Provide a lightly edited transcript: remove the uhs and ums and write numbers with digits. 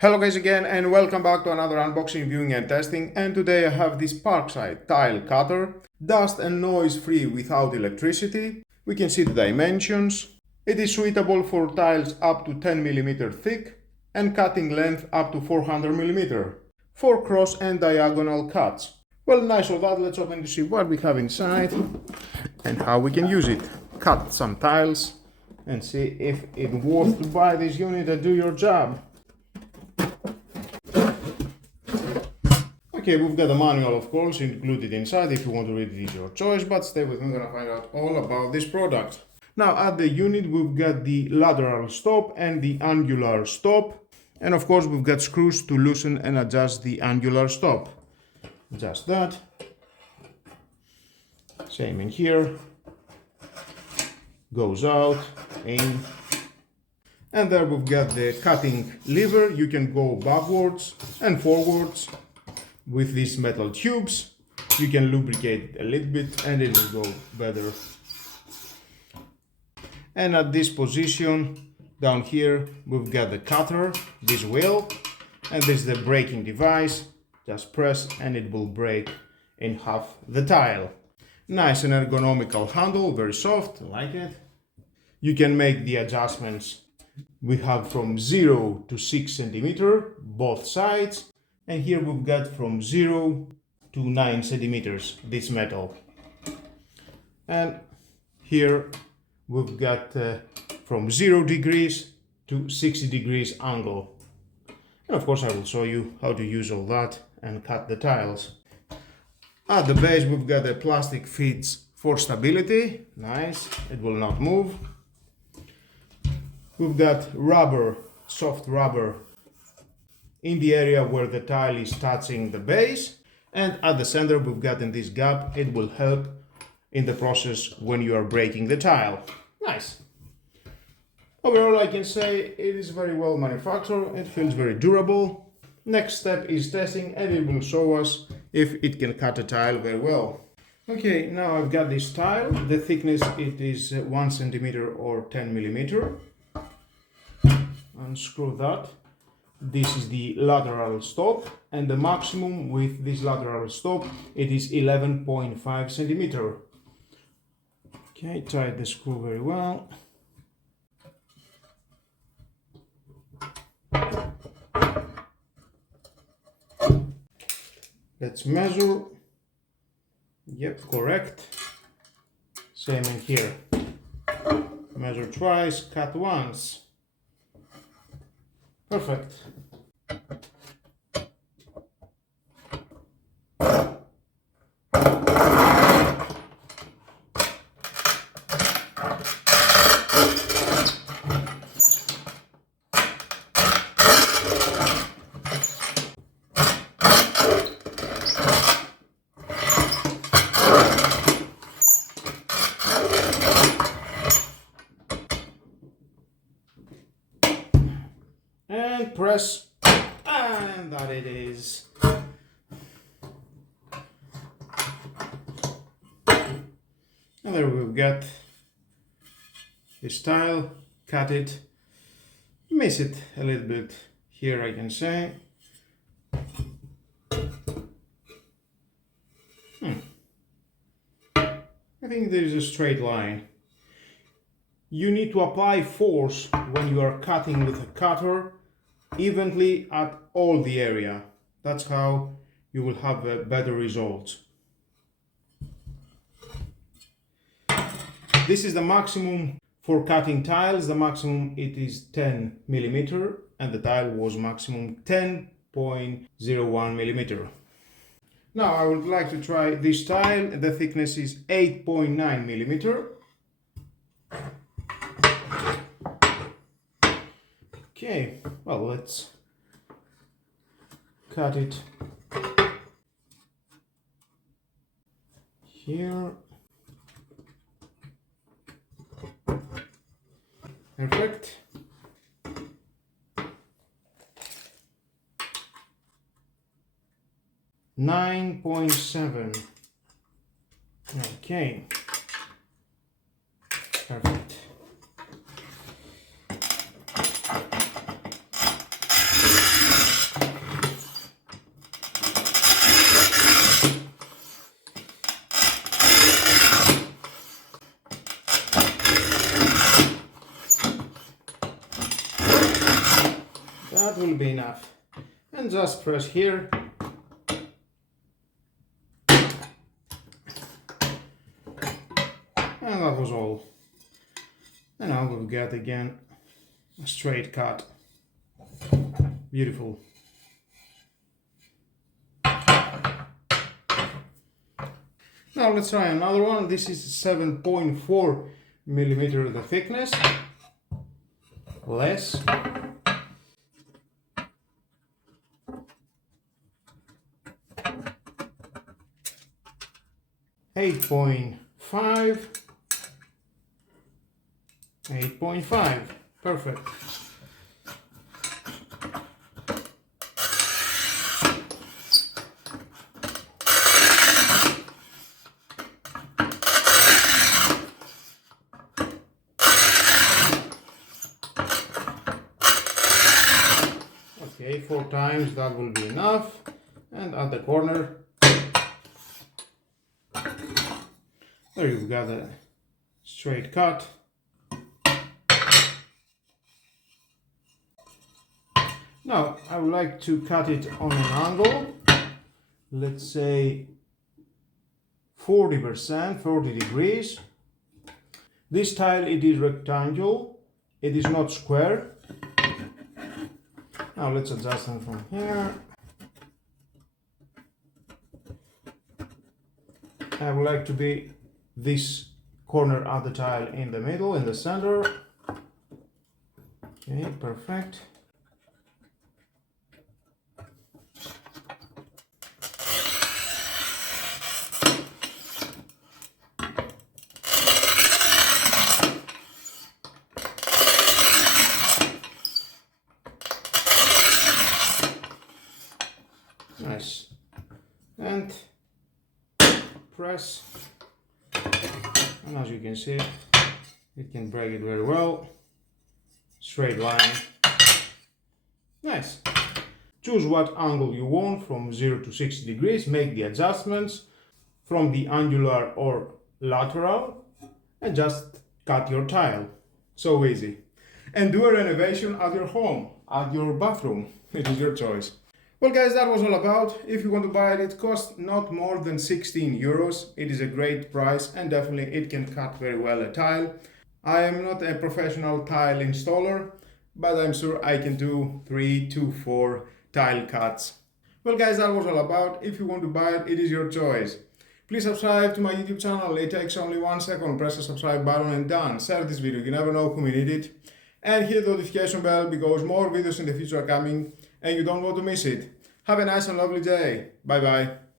Hello guys again and welcome back to another unboxing, viewing and testing, and today I have this Parkside tile cutter, dust and noise free without electricity. We can see the dimensions. It is suitable for tiles up to 10 mm thick and cutting length up to 400 mm for cross and diagonal cuts. Well, nice of that, let's open to see what we have inside and how we can use it. Cut some tiles and see if it's worth to buy this unit and do your job. Okay, we've got a manual, of course, included inside. If you want to read it, it's your choice, but stay with me, I'm gonna find out all about this product. Now, at the unit, we've got the lateral stop and the angular stop. And of course, we've got screws to loosen and adjust the angular stop. Just that. Same in here. Goes out, in. And there we've got the cutting lever. You can go backwards and forwards. With these metal tubes, you can lubricate a little bit and it will go better. And at this position down here, we've got the cutter, this wheel, and this is the braking device. Just press and it will break in half the tile. Nice and ergonomical handle, very soft, I like it. You can make the adjustments. We have from 0 to 6 cm, both sides. And here we've got from 0 to 9 centimeters, this metal. And here we've got from 0 degrees to 60 degrees angle. And of course I will show you how to use all that and cut the tiles. At the base we've got the plastic feet for stability. Nice, it will not move. We've got rubber, soft rubber, in the area where the tile is touching the base, and at the center we've got in this gap. It will help in the process when you are breaking the tile. Nice. Overall, I can say it is very well manufactured. It feels very durable. Next step is testing, and it will show us if it can cut a tile very well. Okay, now I've got this tile. The thickness, it is 1 centimeter or 10 millimeter. Unscrew that. This is the lateral stop, and the maximum with this lateral stop, it is 11.5 centimeter. Okay, tight the screw very well. Let's measure. Yep, correct. Same in here. Measure twice, cut once. Perfect. And press, and that it is. And there we've got this tile. Cut it, miss it a little bit here, I can say. I think there is a straight line. You need to apply force when you are cutting with a cutter evenly at all the area. That's how you will have a better result. This is the maximum for cutting tiles. The maximum it is 10 millimeter, and the tile was maximum 10.01 millimeter. Now I would like to try this tile. The thickness is 8.9 millimeter. Okay, well, let's cut it here. Perfect. .7. Okay. Perfect. will be enough. And just press here. And that was all. And now we'll get again a straight cut. Beautiful. Now let's try another one. This is 7.4 millimeter the thickness. Less. 8.5. 8.5. Perfect. Okay, 4 times, that will be enough. And at the corner, there you've got a straight cut. Now, I would like to cut it on an angle, let's say 40%, 40 degrees. This tile, it is rectangle, it is not square. Now let's adjust them from here. I would like to be this corner of the tile in the middle, in the center. Okay, perfect. Nice. And press, and as you can see, it can break it very well. Straight line. Nice. Choose what angle you want from 0 to 60 degrees, make the adjustments from the angular or lateral, and just cut your tile. So easy. And do a renovation at your home, at your bathroom. It is your choice. Well guys, that was all about. If you want to buy it, it costs not more than 16 euros. It is a great price and definitely it can cut very well a tile. I am not a professional tile installer, but I'm sure I can do 3 to 4 tile cuts. Well guys, that was all about. If you want to buy it, it is your choice. Please subscribe to my YouTube channel. It takes only 1 second. Press the subscribe button and done. Share this video, you never know who may need it. And hit the notification bell because more videos in the future are coming and you don't want to miss it. Have a nice and lovely day. Bye bye.